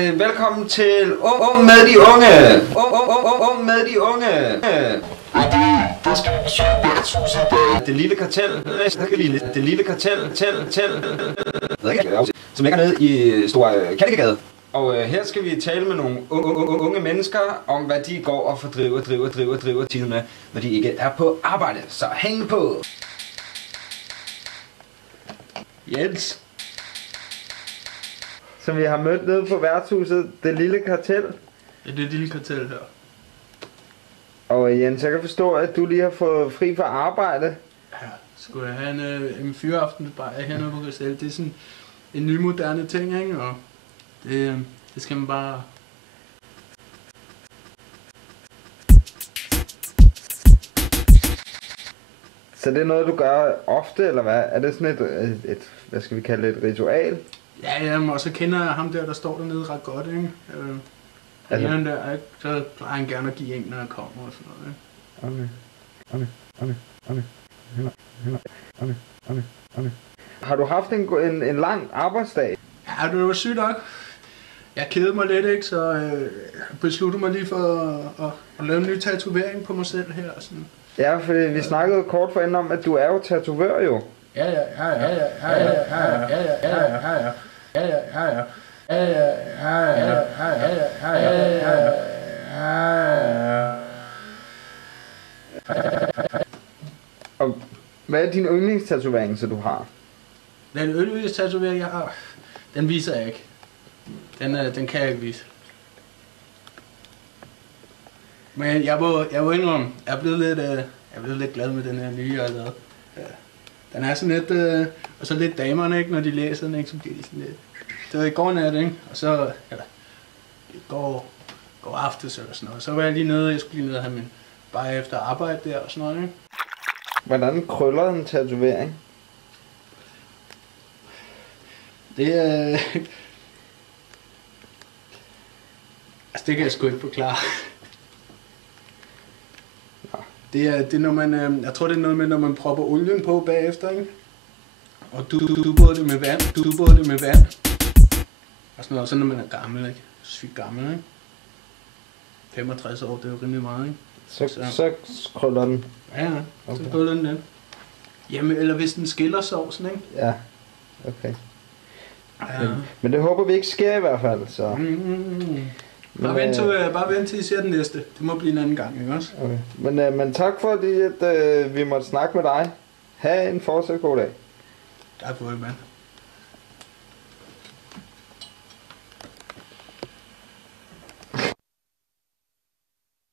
velkommen til Ung med de unge. Ung med de unge. Det lille kartel. Det lille kartel. Som ligger nede i Store Kalkegade. Og her skal vi tale med nogle unge mennesker om, hvad de går og fordriver tiden med, når de ikke er på arbejde. Så hæng på! Jens, som vi har mødt nede på værtshuset, det lille kartel. Ja, det er det lille kartel her. Og Jens, jeg kan forstå, at du lige har fået fri fra arbejde. Ja, skulle jeg have en fyreaften bare hernede på Christel. Det er sådan en ny moderne ting, ikke? Og det skal man bare... Så det er noget, du gør ofte, eller hvad? Er det sådan et hvad skal vi kalde det, et ritual? Ja, og så kender jeg ham der står dernede ret godt, ikke? Altså... Han der, ikke? Så plejer han gerne at give en, når jeg kommer og sådan noget, ikke? Okay. Har du haft en lang arbejdsdag? Ja, det var sygt nok. Jeg kedede mig lidt, ikke? Så jeg besluttede mig lige for at lave en ny tatovering på mig selv her. Sådan. Ja, for vi snakkede kort forinden om, at du er jo tatovør jo. Ja. Og hvad er din yndlingstatovering, så du har? Den yndlingstatovering, jeg har, den viser jeg ikke. Den kan jeg ikke vise. Men jeg må indrømme, jeg er blevet lidt glad med den her nye, jeg har lavet. Ja. Den er sådan lidt, og så lidt damerne, ikke, når de læser den, ikke, så bliver de sådan lidt. Det var i går nat, ikke, og så, eller, i går aftes eller sådan noget, så var jeg lige nede, jeg skulle lige ned og have min, bare efter arbejde der og sådan noget, ikke. Hvordan krøller en tatovering? Det er... altså, det kan jeg sgu ikke forklare. Det er når man, jeg tror det er noget med, når man propper olien på bagefter, ikke? Og du bruger det med vand, og sådan noget, så når man er gammel, ikke? Sygt gammel, ikke? 65 år, det er jo rimelig meget, ikke? Så krøller den. Ja, okay. Så krøller den lidt. Jamen, eller hvis den skiller sovsen, ikke? Ja, okay. Ja. Men det håber vi ikke sker i hvert fald, så... Bare vent til I ser den næste. Det må blive en anden gang, ikke også? Okay. Men tak fordi, at vi måtte snakke med dig. Ha' en fortsat god dag. Tak for det, mand.